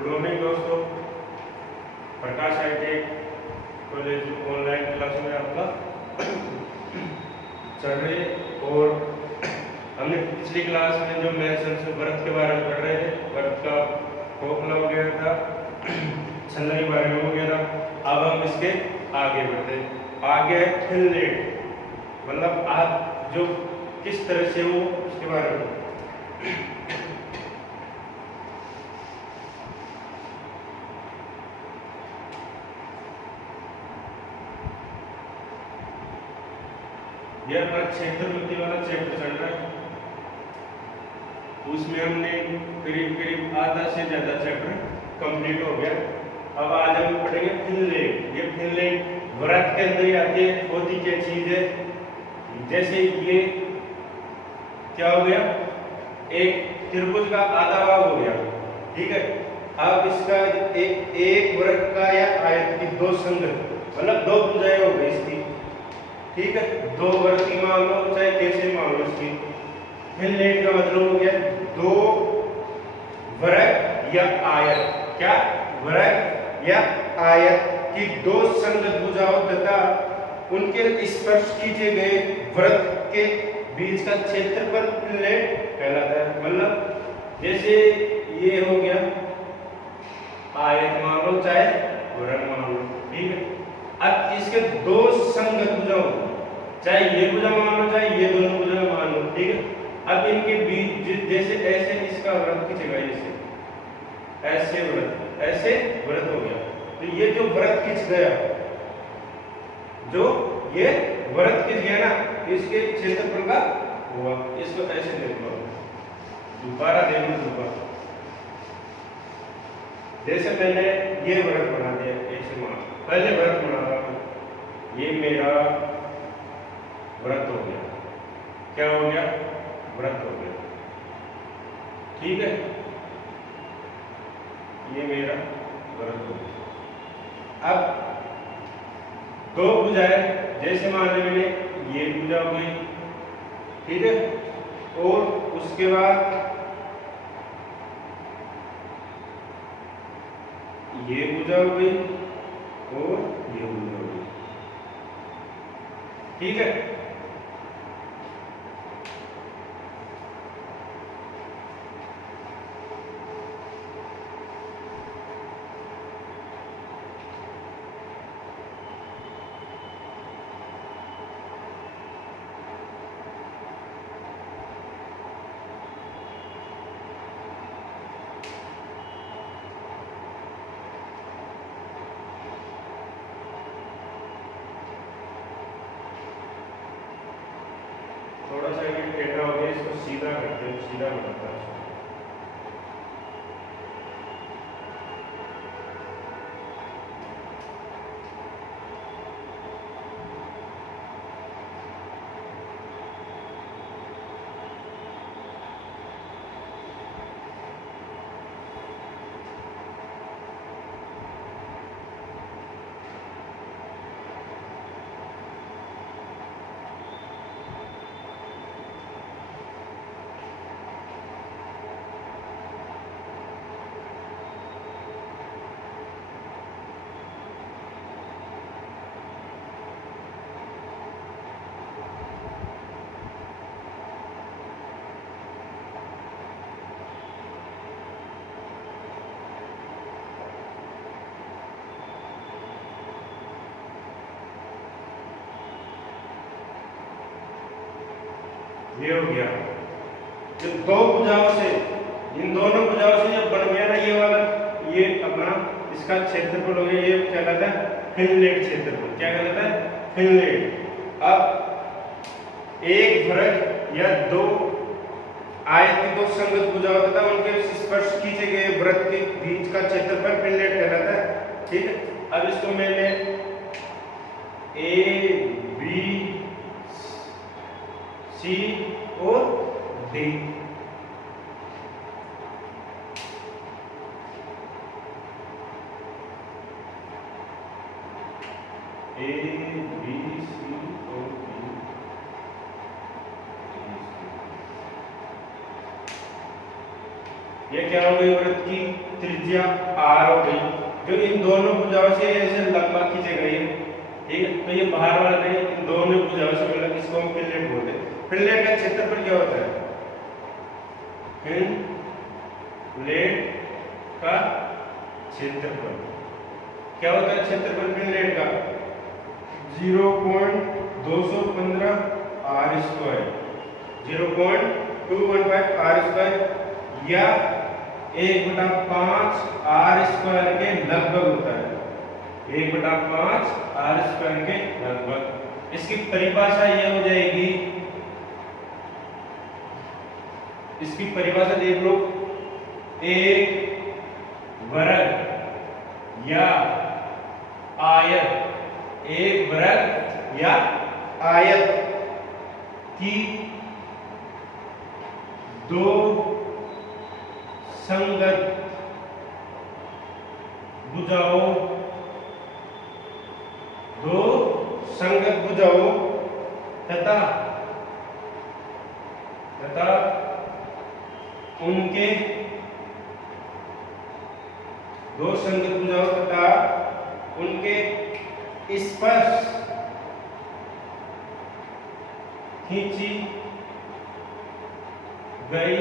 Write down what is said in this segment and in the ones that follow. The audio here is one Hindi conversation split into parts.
गुड मॉर्निंग दोस्तों, प्रकाश हाईटेक कॉलेज ऑनलाइन क्लास में आपका चल रही है। और हमने पिछली क्लास में जो मेंशन से व्रत के बारे में पढ़ रहे थे, व्रत का फॉर्मूला हो गया था, छंद के बारे में हो गया था। अब हम इसके आगे बढ़ते, आगे है फिनलेट, मतलब आप जो किस तरह से वो उसके बारे में। यह हमारा क्षेत्रवृत्ति वाला चैप्टर चल रहा है, उसमें हमने करीब करीब आधा से ज्यादा चैप्टर कंप्लीट हो गया। अब आज हम पढ़ेंगे फिनलेट। ये फिनलेट व्रत के अंदर ही आती है, होती क्या चीज है। जैसे ये क्या हो गया, एक त्रिभुज का आधा भाग हो गया, ठीक है। अब इसका एक वृत्त का या आयत की दो संगत, मतलब दो भुजाएं हो गई इसकी, ठीक है। दो वर्ग की मान लो, चाहे कैसे मान लो इसकी। फिनलेट का मतलब हो गया दो वृत्त या आयत, क्या वृत्त या आयत की दो संगत भुजाओं तथा उनके स्पर्श किए गए वृत्त के बीच का क्षेत्रफल फिनलेट कहलाता है। मतलब जैसे ये हो गया आयत मान लो, चाहे वृत्त मान लो, ठीक है। अब इसके दो संगत भुजाओं, चाहे ये भुजा मान लो, चाहे ये दोनों भुजा मान लो, ठीक है। अब इनके बीच जैसे ऐसे इसका व्रत खींचेगा, जैसे ऐसे व्रत, ऐसे व्रत हो गया, तो ये जो व्रत खींच गया, जो ये व्रत खींच गया ना, इसके क्षेत्रफल का हुआ। इसको ऐसे देख लो, दोबारा देख लो, दोबारा जैसे मैंने ये व्रत बना दिया, ऐसे मान पहले व्रत बना रहा हूं, ये मेरा व्रत हो गया, क्या हो गया, व्रत हो गया, ठीक है। ये मेरा व्रत हो गया। अब दो भुजाएं, जैसे मान ली मैंने ये भुजा हो गई, ठीक है, और उसके बाद ये भुजा हो गई और ये भुजा हो गई, ठीक है। थोड़ा सा ये टेढ़ा हो गया, इसको सीधा करते हैं, सीधा बनाता है। ये हो गया, जो दो भुजाओं से, इन दोनों भुजाओं से जब बन गया ना ये वाला, ये अपना इसका क्षेत्रफल हो गया। ये क्या कहता है, फिनलेट क्षेत्रफल, क्या कहता है, फिनलेट। अब एक वृत्त या दो आयत की दो संगत भुजाओं तथा उनके स्पर्श खींचे गए वृत्त के बीच का क्षेत्रफल फिनलेट कहलाता है, ठीक है। अब इसको मैंने ए बी सी और डी, ए बी सी और डी, ये क्या हो गई वृत्त की त्रिज्या r हो गई, जो इन दोनों भुजाओं से ऐसे लंबा खींचे गए, ठीक है। तो ये बाहर वाला नहीं, इन दोनों भुजाओं से मिला, इसको हम फिनलैंड बोलते हैं। फिनलैंड का क्षेत्रफल क्या होता है? फिनलैंड का क्षेत्रफल क्या होता है? क्षेत्रफल फिनलैंड का 0.215 r स्क्वायर, 0.215 r स्क्वायर या 1/5 r स्क्वायर के लगभग होता है, 1/5 r स्क्वायर के लगभग। इसकी परिभाषा ये हो जाएगी, इसकी परिभाषा देख लो, एक वर्ग या आयत, एक वर्ग या आयत की दो संगत भुजाओं, दो संगत भुजाओं तथा उनके दो संगत भुजाओं तथा उनके स्पर्श खींची गई,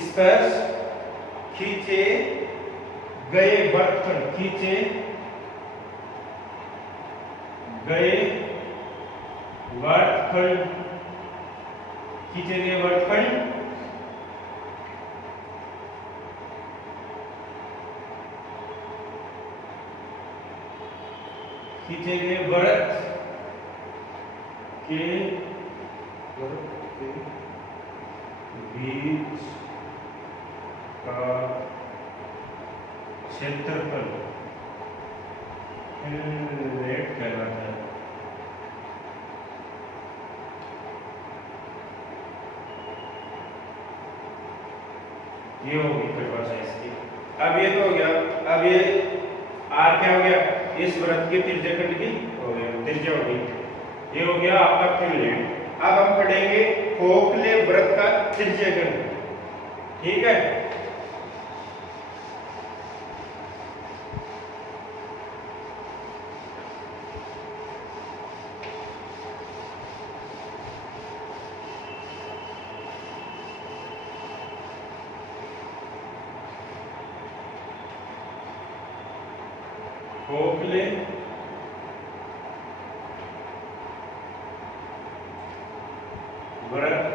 स्पर्श खींचे गए वर्गखंड, खींचे गए वर्गखंड, खींचे गए वर्गखंड खींचे गए वृत्त के बीच का क्षेत्रफल फिनलैंड कहलाता है। ये होगी परिभाषा इसकी। अब ये तो हो गया, अब ये आर क्या हो गया? इस वृत्त के त्रिज्याखंड की हो गया, त्रिज्या हो गई। ये हो गया आपका फिनलैंड। अब हम पढ़ेंगे खोखले वृत्त का त्रिज्याखंड, ठीक है। खोखले वृत्त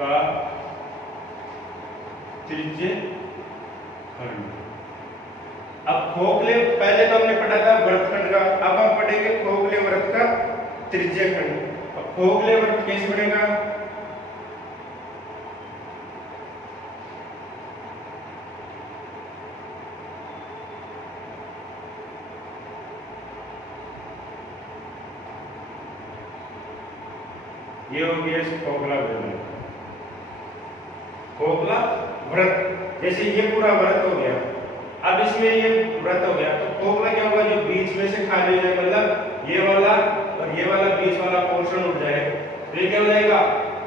का त्रिज्याखंड। अब खोखले, पहले तो हमने पढ़ा था वृत्तखंड का, अब हम पढ़ेंगे खोखले वृत्त का त्रिज्याखंड। अब खोखले वृत्त कैसे बनेगा? ये हो गया खोखला वृत्त, खोखला वृत्त। जैसे ये पूरा वृत्त हो गया, अब इसमें ये वृत्त हो गया, तो खोखला क्या होगा? जो बीच में से खाली है, मतलब ये वाला और ये वाला बीच वाला पोर्शन उठ जाएगा, तो ये क्या हो जाएगा?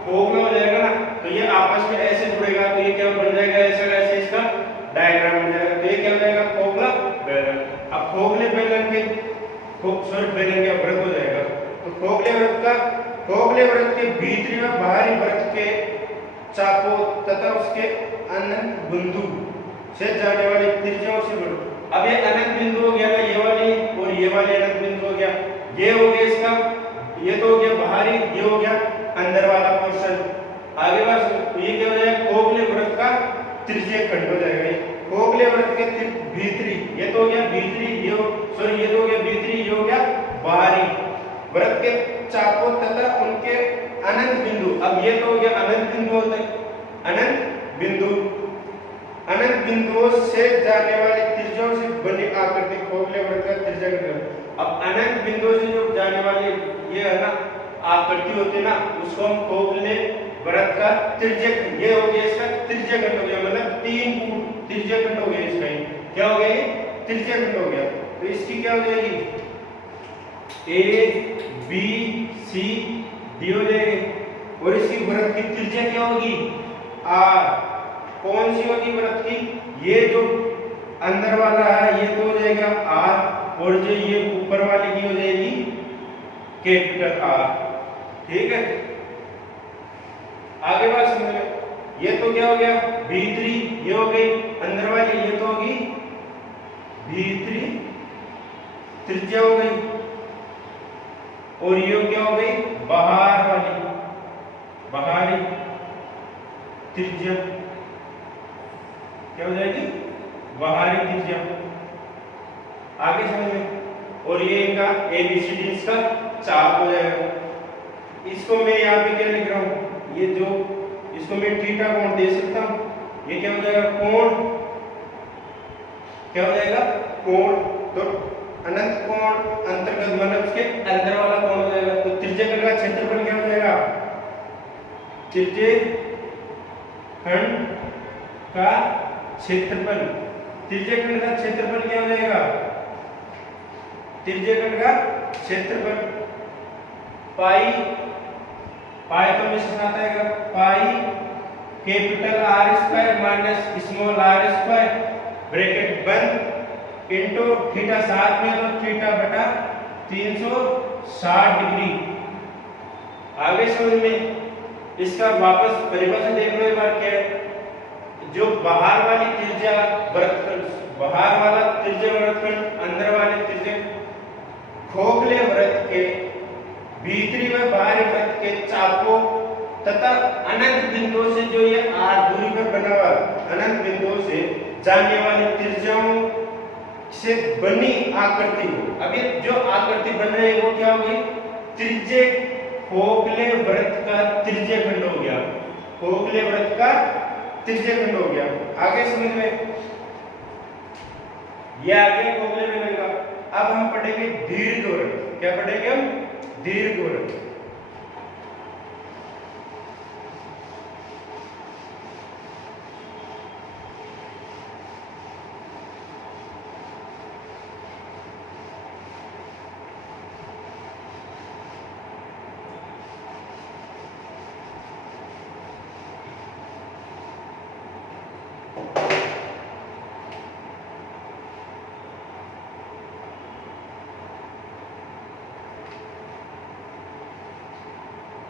खोखला हो जाएगा ना। तो ये आपस में ऐसे जुड़ेगा, तो ये क्या बन जाएगा? ऐसे ऐसे इसका डायग्राम बन जाएगा, तो ये क्या हो जाएगा? खोखला बेलन। अब खोखले बेलन के बेलन का वृत्त हो जाएगा। तो खोखले वृत्त के भीतरी व बाहरी वृत्त के चापों तथा उसके अनंत बिंदु से जाने वाली त्रिज्याओं से जुड़ो। अब ये अनंत बिंदु हो गया ना, ये वाली और ये वाली अनंत बिंदु हो गया, ये हो गया इसका, ये तो हो गया बाहरी, ये हो गया अंदर वाला पोर्शन। आगे बात, तो ये क्या हो जाएगा? खोखले वृत्त का त्रिज्याखंड हो जाएगा। खोखले वृत्त के भीतरी, ये तो हो गया भीतरी, ये तो हो गया भीतरी, ये हो गया बाहरी वृत्त के चापों तथा उनके अनंत बिंदु। अब ये तो हो गया अनंत बिंदु होते हैं, अनंत बिंदुओं से जाने वाली त्रिज्याओं से बनी आकृति खोखले वृत्त का त्रिज्याखंड। अब अनंत बिंदुओं से जो जाने वाली ये है ना आकृति होती है ना, उसको हम खोखले वृत्त का त्रिज्याखंड, ये हो गया इसका त्रिज्याखंड हो गया, मतलब 3 फुट त्रिज्याखंड हो गया इसका। क्या हो गया? ये त्रिज्याखंड हो गया। तो इसकी क्या हो जाएगी? ए बी सी डी हो जाएगी, और इसकी वृत्त की त्रिज्या क्या होगी? आर। कौन सी होगी वृत्त की? ये जो अंदर वाला है ये तो हो जाएगा आर, और जो ये ऊपर वाली की हो जाएगी कैपिटल आर। ठीक है, आगे बात समझ में। ये तो क्या हो गया V3, ये हो गई अंदर वाली, ये तो होगी V3 त्रिज्या हो गई, और ये क्या हो गई बाहर वाली, बाहरी त्रिज्या क्या हो जाएगी बाहरी त्रिज्या। आगे समझ में। और ये इनका ABCD इसका चाप हो जाएगा। इसको मैं यहाँ पे क्या लिख रहा हूँ, ये जो इसको मैं थीटा कोण दे सकता हूँ। ये क्या हो जाएगा कोण, क्या हो जाएगा कोण। तो अनंत कोण अंतर्गत मतलब इसके अंदर वाला कोण हो जाएगा। तो त्रिज्यखंड का क्षेत्रफल क्या हो जाएगा, त्रिज्यखंड का क्षेत्रफल, त्रिज्यखंड का क्षेत्रफल क्या हो जाएगा, त्रिज्यखंड का क्षेत्रफल पाई, पाई तो हमेशा आता है pi capital R square minus small R square bracket बंद इनटू थीटा, साथ में तो थीटा बटा 360 डिग्री। आगे समझ में। इसका वापस परिभाषा देख लो एक बार क्या है। जो बाहर वाली त्रिज्या वृत्तखंड, बाहर वाला त्रिज्या वृत्तखंड अंदर वाले त्रिज्या खोखले वृत्त के भीतरी व बाहरी वृत्त के चापों तथा अनंत बिंदु से जो ये आर दूरी पर बना हुआ अनंत बिंदु से जाने वाली त्रिज्याओं से बनी आकृति हो। अभी जो आकृति बन रही है वो क्या हो गई, त्रिज्य खोखले वृत्त का त्रिज्यखंड हो गया, खोखले वृत्त का त्रिज्यखंड हो गया। आगे समझ में, ये आगे खोखले में लगेगा। अब हम पढ़ेंगे दीर्घवृत्त। क्या पढ़ेंगे हम, दीर्घवृत्त।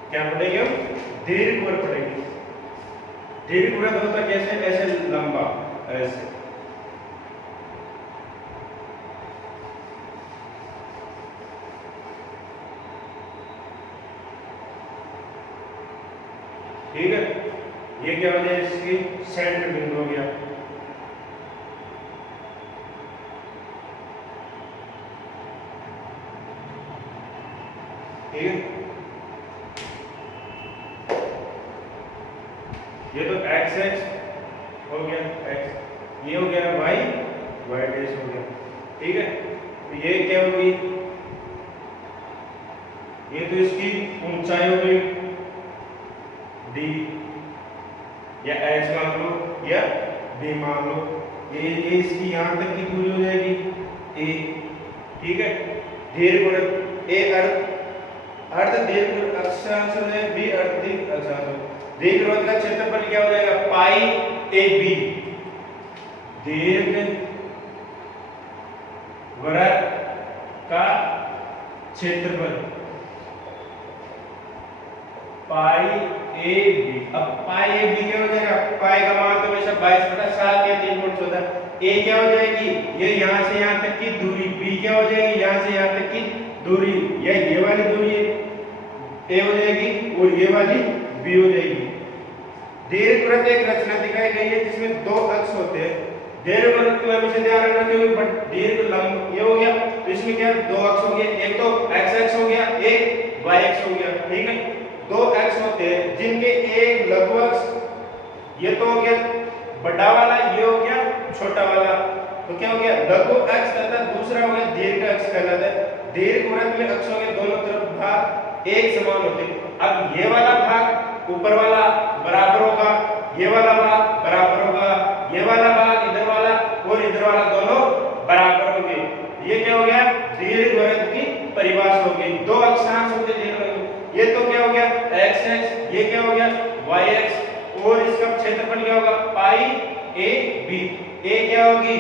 क्या पढ़ेंगे हम, दीर्घवृत्त पढ़ेंगे। दीर्घवृत्त होता कैसे, ऐसे लंबा, ऐसे। ठीक है, ये क्या हो जाए, इसकी सेंटर बिंदु हो गया। ठीक है, ये तो x हो गया x, ये हो गया y डैश हो गया। ठीक है, तो ये क्या होगी, ये तो इसकी ऊंचाई हो गई d, या h मान लो या d मान लो। ये इसकी यहां तक की दूरी हो जाएगी a। ठीक है, दीर्घवृत्त a अर्ध दीर्घ अक्षांश है, b अर्ध दीर्घ अक्षांश। दीर्घवृत्त का क्षेत्रफल क्या हो जाएगा, पाई AB। दीर्घवृत्त का क्षेत्रफल पाई AB। अब पाई AB क्या हो जाएगा, पाई का मान तो हमेशा 22/7 या 3/14। A क्या हो जाएगी, ये यहां से यहां तक की दूरी, B क्या हो जाएगी, यहां से यहां तक की दूरी, या ये वाली दूरी A हो जाएगी और ये वाली B हो जाएगी। दीर्घवृत्त एक रचना दिखाई गई है जिसमें दो अक्ष होते हैं। दीर्घवृत्त में हमेशा ध्यान रखना क्योंकि दीर्घ लंब ये हो गया, तो इसमें क्या दो अक्ष हो गए, एक तो x अक्ष हो गया, एक y अक्ष हो गया। ठीक है, दो अक्ष होते हैं जिनके एक लघु अक्ष, ये तो हो गया बड़ा वाला, ये हो गया छोटा वाला। तो क्या हो गया, लघु अक्ष तथा दूसरा हो गया दीर्घ अक्ष कहलाता है। दीर्घवृत्त में अक्षों के दोनों तरफ भाग एक समान होते हैं। अब ये वाला भाग ऊपर वाला बराबर होगा, ये वाला भाग बराबर होगा, ये वाला भाग इधर वाला और इधर वाला दोनों बराबर होंगे। ये क्या हो गया, दीर्घवृत्त की परिभाषा हो गई। दो अक्षांश होते दीर्घवृत्त, ये तो क्या हो गया x, ये क्या हो गया y, और इसका क्षेत्रफल क्या होगा पाई पाई ए बी। ए क्या होगी,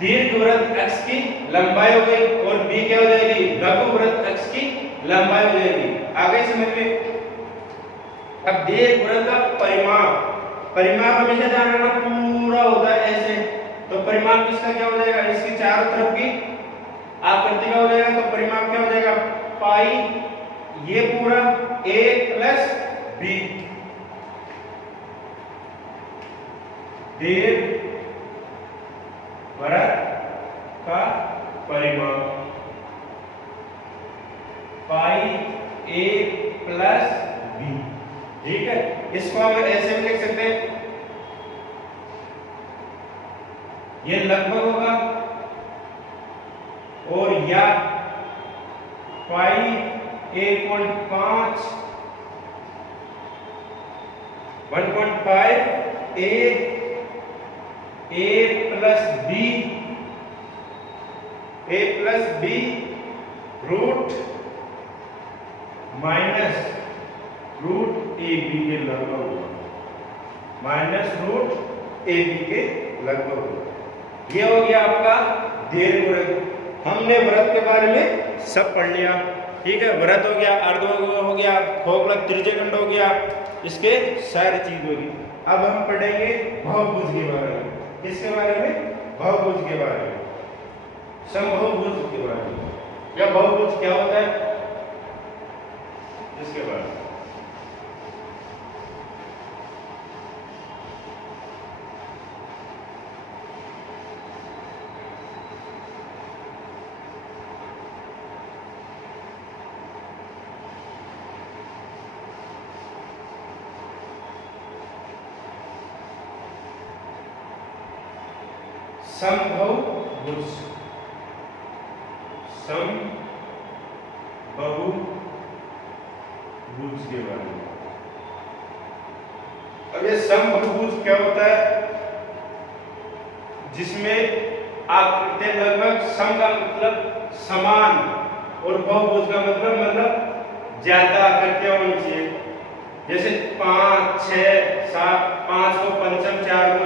दीर्घवृत्त अक्ष की लंबाई हो गई, और बी क्या हो जाएगी, लघुवृत्त अक्ष की लंबाई हो जाएगी। आगे समझ में। अब दीर्घवृत्त का परिमाप, परिमाप हमेशा ध्यान रखना पूरा होता है ऐसे, तो परिमाप किसका क्या हो जाएगा, इसकी चारों तरफ की आकृति का हो जाएगा, तो परिमाप क्या हो जाएगा, पाई ये पूरा a प्लस बी। दीर्घवृत्त का परिमाप पाई a प्लस बी। ठीक है, इसको हम ऐसे भी लिख सकते हैं, ये लगभग होगा, और या pi 1.5 a plus B root minus root A B के लगभग होगा, माइनस रूट ए बी के लगभग होगा। ये हो गया आपका दीर्घवृत्त। हमने वृत्त के बारे में सब पढ़ लिया। ठीक है, वृत्त हो गया, अर्धवर्ग हो गया, खोखला त्रिज्यखंड हो गया, इसके सारी चीज होगी। अब हम पढ़ेंगे बहुभुज के बारे में। किसके बारे में, बहुभुज के बारे में, समबाहुभुज के बारे में, या बहुभुज क्या होता है इसके बारे में। समबाहुभुज, समबाहुभुज के बारे में। अब ये समबाहुभुज क्या होता है, जिसमें आकृति लगभग सम का मतलब समान, और बहुभुज का मतलब ज्यादा आकृतियां होनी चाहिए। जैसे 5, 6, 7, 5 को पंचम, 4 को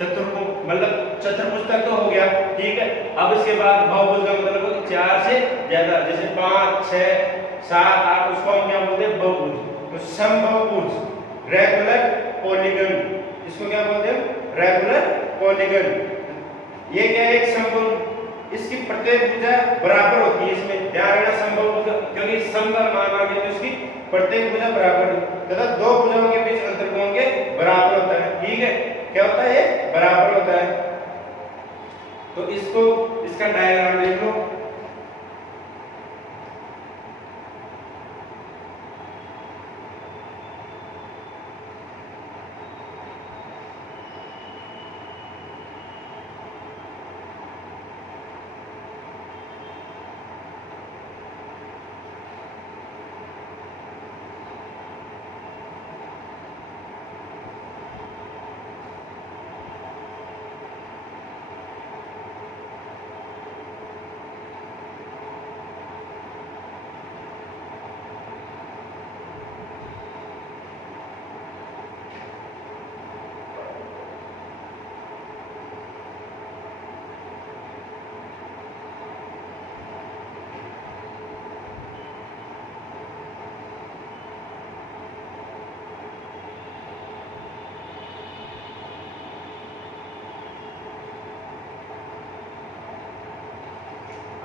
चतुर्भुज, मतलब चतुर्भुज तक तो हो गया। ठीक है, अब इसके बाद बहुभुज का मतलब 4 से ज्यादा, जैसे 5, 6, 7, 8, उसको हम क्या बोलते हैं, बहुभुज। तो समबाहुभुज, रेगुलर पॉलीगन, इसको क्या बोलते हैं, रेगुलर पॉलीगन। ये क्या है, एक समबाहु, इसकी प्रत्येक भुजा बराबर होती है। इसमें ध्यान रखना, समबाहु क्योंकि सम का मान आ गया, तो इसकी प्रत्येक भुजा बराबर तथा दो भुजाओं के बीच अंतर कोण के बराबर होता है। ठीक है, क्या होता है, ये बराबर होता है। तो इसको, इसका डायग्राम देख लो।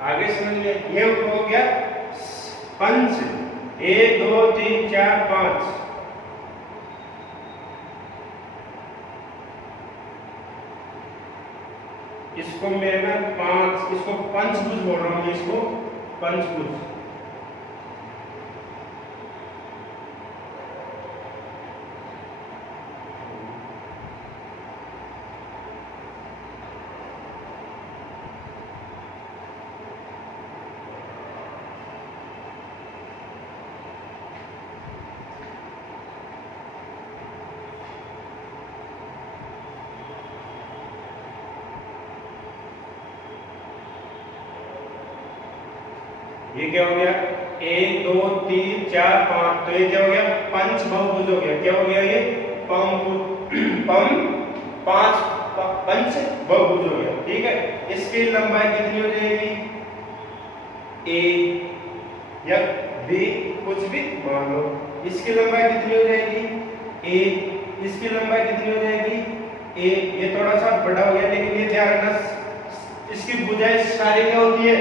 आगे समझ में, ये हो गया पंच, 1 2 3 4 5। इसको मैं 5, इसको पंचभुज बोल रहा हूं, इसको पंचभुज। ये क्या हो गया, 1 2 3 4 5, तो ये क्या हो गया, पंच बहुभुज हो गया। क्या हो गया, ये पंचभुज। पांच पंच बहुभुज हो गया। ठीक है, इसकी लंबाई कितनी हो जाएगी, ए या बी कुछ भी मान लो। इसकी लंबाई कितनी हो जाएगी, ए, इसकी लंबाई कितनी हो जाएगी, ए। ये थोड़ा सा बड़ा हो गया, लेकिन ये ध्यान रखना इसकी भुजाएं सारी क्या होती है,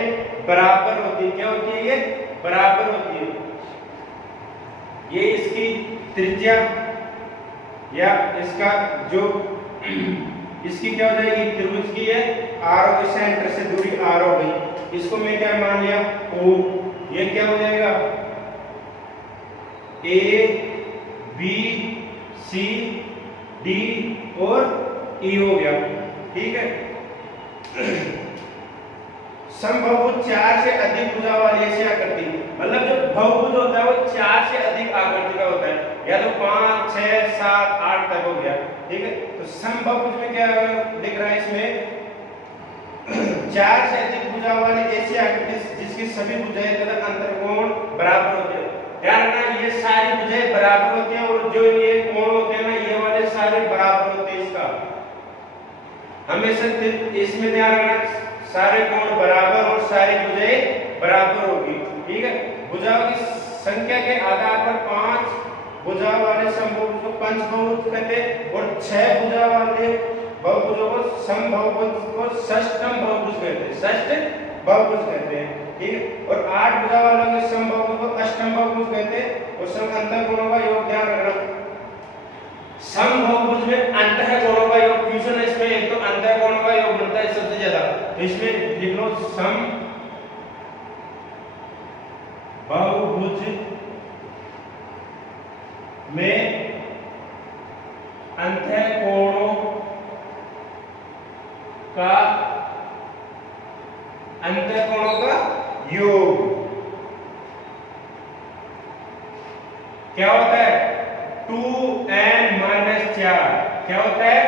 बराबर होती है। क्या होती है, ये बराबर होती है। ये इसकी त्रिज्या या इसका जो इसकी क्या हो जाएगी, त्रिभुज की है आर हो गई, सेंटर से दूरी आर हो गई। इसको मैं क्या मान लिया, ओ। ये क्या हो जाएगा, ए बी सी डी और ई हो गया। ठीक है, समबाहुभुज 4 से अधिक भुजा वाली ऐसी आकृति, मतलब जो बहुभुज होता है वो 4 से अधिक आकृति का होता है, या तो 5 6 7 8 तक हो गया। ठीक है, तो समबाहुभुज में क्या दिख रहा है, इसमें 4 से अधिक भुजा वाली ऐसी आकृति जिसकी सभी भुजाएं तथा अंतर्कोण बराबर होते हैं। ध्यान रखना ये सारी भुजाएं बराबर होती हैं, और जो ये कोण होते हैं ना, ये वाले सारे बराबर होते हैं। इसका हमेशा इसमें ध्यान रखना, सारे कोण बराबर और सारी भुजाएं बराबर होगी। ठीक है, भुजाओं की संख्या के आधार पर 5 भुजा वाले समबाहुभुज को पंचभुज कहते हैं, और 6 भुजा वाले बहुभुजों को समबाहुभुज को षष्ठम बहुभुज कहते हैं, षष्ठ बहुभुज कहते हैं। ठीक है, और 8 भुजा वालों के समबाहुभुज को अष्टम बहुभुज कहते हैं, और सम अंतःकोणों का योग ध्यान रखना। समबाहुभुज में अंतःकोणों का योग क्वेश्चन है इसमें, एक तो अंतःकोणों का योग बनता है सबसे ज्यादा, तो इसमें लिख लो सम बहुभुज में अंतःकोणों का योग क्या होता है, 2n-4। क्या होता है,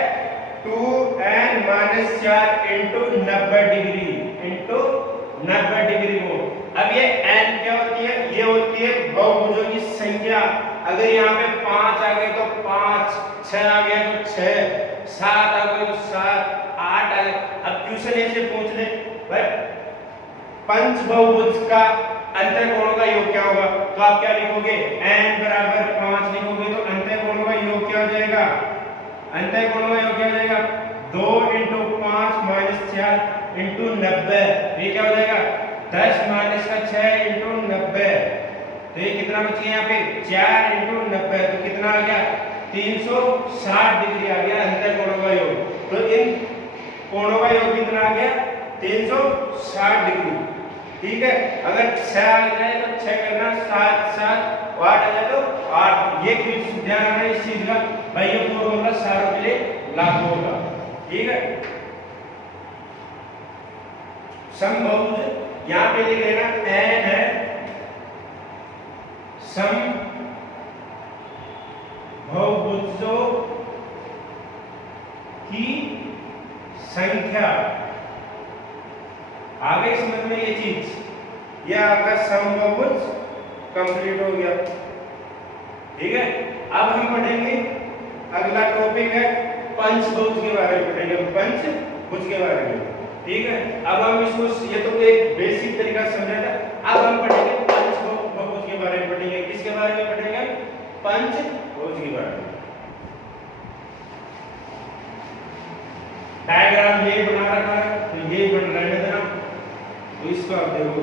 2n-4 इंटू 90 डिग्री कोण। अब ये n क्या होती है, ये होती है बहुभुजों की संख्या। अगर यहाँ पे 5 आ गए तो 5, 6 आ गए तो 6, 7 आ गए तो 7, 8 आ गए। अब क्वेश्चन ऐसे पूछ ले भाई, पंचबहुभुज का अंतःकोणों का योग क्या होगा, तो आप क्या लिखोगे, n बराबर 5 लिखोगे तो अंतःकोणों का योग क्या हो जाएगा, अंतःकोणों का योग क्या हो जाएगा, 2 इंटू 5 माइनस 4 इंटू 90। ये क्या हो जाएगा, 10 माइनस का 6 इंटू 90। तो ये कितना बच गया यहाँ पे, 4 इंटू 90, तो कितना आ गया, 360 डिग्री आ गया अंतःकोणों का योग। तो इन कोणों का योग कितना आ गया, 360 डिग्री। ठीक है, अगर 6 आ जाए तो 6 करना, 7 7 8 आ जाए तो 8। ये ध्यान रखना इस चीज का भाई, ये फॉर्मूला सारों के लिए लागू होगा। ठीक है, समबाहुभुज यहाँ पे लिख लेना n है, समबाहुभुजों की संख्या। आगे समझ में ये चीज, ये आपका समबाहुभुज कंप्लीट हो गया। ठीक है, अब हम पढ़ेंगे अगला टॉपिक है पंचभुज के बारे में पढ़ेंगे, पंचभुज के बारे में। ठीक है, अब हम इसको, ये तो एक बेसिक तरीका समझा था, अब हम पढ़ेंगे पंचभुज के बारे में पढ़ेंगे। किसके बारे में पढ़ेंगे, पंचभुज के बारे में। डायग्राम ये बना रखा है, तो ये बन रहे थे ना, तो इसको आप देखो,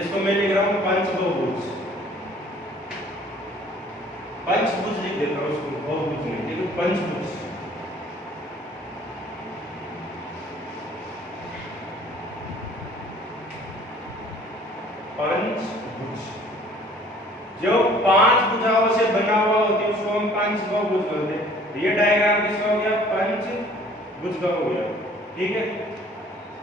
इसको मैं लिख रहा हूं पंचभुज, पंचभुज लिख देता हूं उसको, बहुभुज नहीं, देखो पंचभुज। पंचभुज जो 5 भुजाओं से बना हुआ होती है उसको हम पंचभुज बोलते हैं। ये डायग्राम किसका हो गया, पंचभुज का हो गया। ठीक है,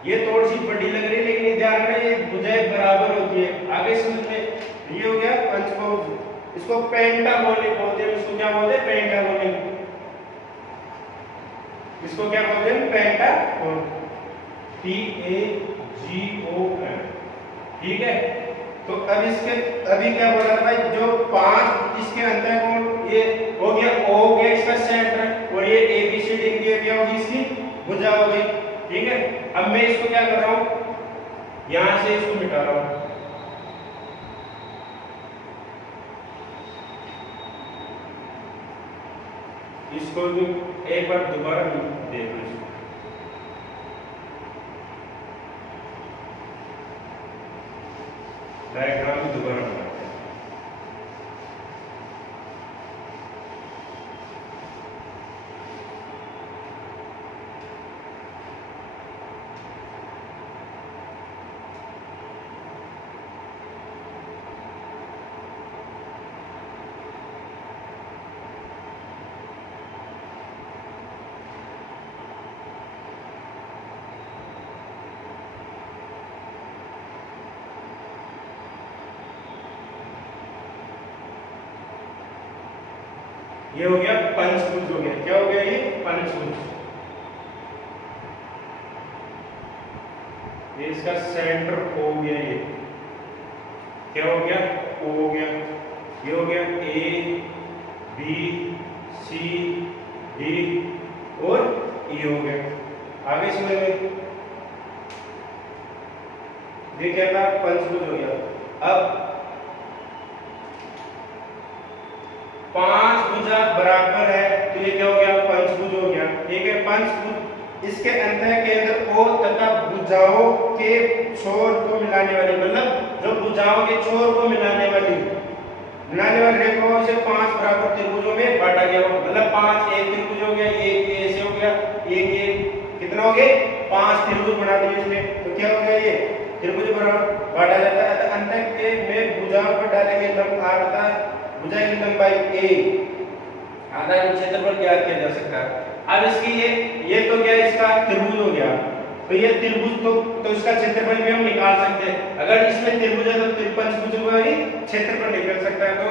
ये थोड़ी सी बड़ी लग रही है, लेकिन ध्यान रखना ये भुजाएं बराबर होती है। आगे समझ में, ये हो गया पंचभुज। इसको पेंटागोनिक बोलते हैं, इसको क्या बोलते हैं, पेंटागोनिक। इसको क्या बोलते हैं, पेंटागोनिक, PAGON। ठीक है, तो अब इसके अभी क्या बोला था भाई, जो 5 इसके अंतःकोण, ये हो गया O हो गया इसका सेंटर, और ये ABC भुजा हो गई। ठीक है, अब मैं इसको क्या कर रहा हूं, यहां से इसको मिटा रहा हूं। इसको भी एक बार दोबारा देख लो, इसको डायग्राम भी दोबारा बनाते हैं। ये हो गया पंचभुज हो गया। क्या हो गया ये पंचभुज। ये इसका सेंटर हो गया। ये क्या हो गया, ओ हो गया। ये हो गया ए बी सी डी और ई हो गया। आगे समझ में, ये क्या था, पंचभुज हो गया। अब पांच भुजा बराबर है तो ये क्या हो गया, पंचभुज हो गया। ठीक है, पंचभुज इसके अंतः केंद्र O तथा भुजाओं के छोर को मिलाने वाली, मतलब जो भुजाओं के छोर को मिलाने वाली रेखाओं से पांच बराबर त्रिभुजों में बांटा गया। मतलब पांच एक त्रिभुज हो गया, एक ऐसे हो गया, एक कितना हो गए, पांच त्रिभुज बना दिए इसमें। तो क्या हो गया, ये त्रिभुज बराबर बांटा जाता है। अंतः के में भुजाओं पर डालेंगे लंब R तथा भुजा की लंबाई a, आधार क्षेत्रफल ज्ञात किया जा सकता है। अब इसकी ये तो क्या, इसका त्रिभुज हो गया। तो ये त्रिभुज तो इसका क्षेत्रफल भी हम निकाल सकते हैं। अगर इसमें त्रिभुज है तो पंचभुज का ही क्षेत्रफल निकल सकता है। तो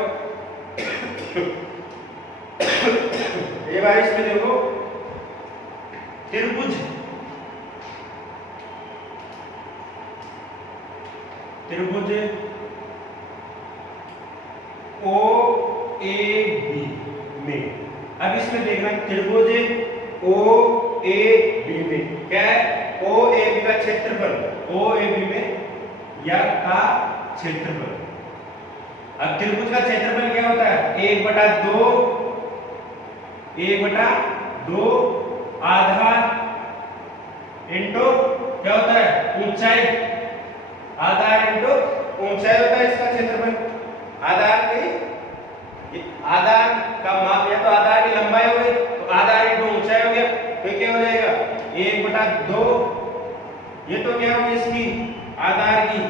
ये बार इसमें देखो, त्रिभुज ओ ए बी में, अब इसमें देखना त्रिभुज ओ ए बी में क्या है, ओ ए बी का क्षेत्रफल, ओ ए बी में या का क्षेत्रफल। अब त्रिभुज का क्षेत्रफल क्या होता है, 1/2 आधार इंटू क्या होता है, ऊंचाई, आधार इंटू ऊंचाई होता है इसका क्षेत्रफल। आधार का माप या तो आधार की लंबाई हो गई, तो आधार इंटू ऊंचाई हो गया। तो क्या हो जाएगा, 1/2, ये तो क्या होगी इसकी आधार की,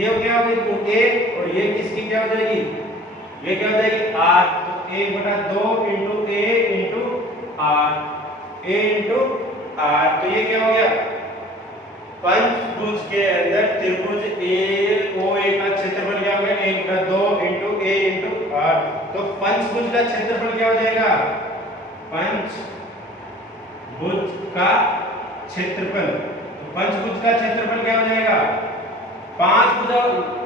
ये क्या होगी a, और ये किसकी क्या हो जाएगी, ये क्या हो जाएगी r। तो 1/2 into a into r, a into r। तो ये क्या हो गया, पंचभुज के अंदर त्रिभुज AOA का क्षेत्रफल क्या हो गया, 1/2 इंटू a इंटू r। तो पंचभुज का क्षेत्रफल क्या हो जाएगा, पंचभुज का क्षेत्रफल, तो पंचभुज का क्षेत्रफल क्या हो जाएगा, पांच भुजा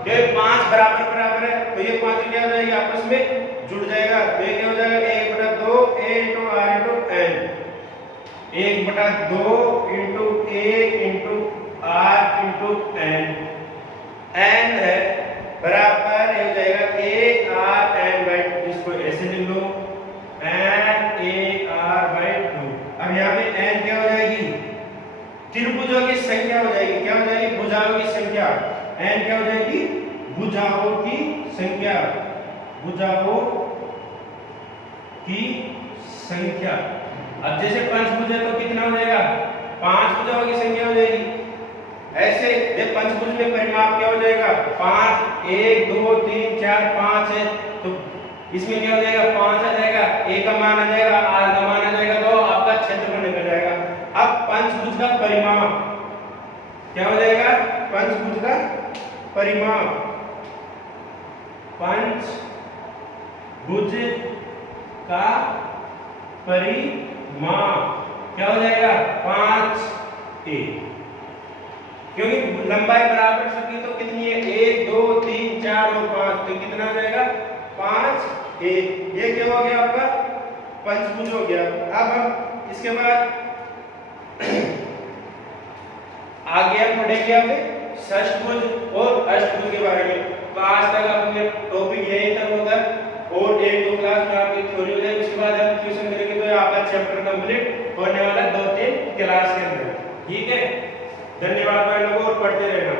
जो पांच बराबर बराबर है, तो ये पांच क्या हो जाएगी आपस में जुड़ जाएगा। तो ये क्या हो जाएगा, 1/2 a into r into n, 1/2 into a into r into n, n है बराबर हो जाएगा a r n बाई, इसको ऐसे लिख लो n a r बाई 2। अब यहाँ पे n क्या हो जाएगी, त्रिभुजों की संख्या हो जाएगी, क्या हो जाएगी, भुजाओं की संख्या। n क्या हो जाएगी, भुजाओं की संख्या, भुजाओं की संख्या। अब जैसे पंचभुज है तो कितना हो जाएगा, पांच भुजाओं की संख्या हो जाएगी। ऐसे ये पंचभुज में परिमाप क्या हो जाएगा, 5, 1 2 3 4 5 है, तो इसमें क्या हो जाएगा, 5 आ जाएगा, a का मान आ जाएगा, r का मान आ जाएगा, तो आपका क्षेत्रफल निकल जाएगा। अब पंचभुज का परिमाप क्या हो जाएगा, पंचभुज का परिमाप, पंचभुज का परिमाप क्या हो जाएगा, 5a, क्योंकि लंबाई बराबर सबकी तो कितनी है, 1 2 3 4 और 5, तो कितना आ जाएगा, 5a। ये क्या हो गया आपका पंचभुज हो गया। अब हम इसके बाद आगे हम पढ़ेंगे अब षष्ठभुज और अष्टभुज के बारे में। तो आज तक अपने टॉपिक यही तक होगा और एक दो क्लास में आपकी थ्योरी हो जाएगी, उसके बाद हम ट्यूशन करेंगे तो आपका चैप्टर कंप्लीट होने वाला 2-3 क्लास के अंदर। ठीक है, धन्यवाद भाई लोगों और पढ़ते रहना।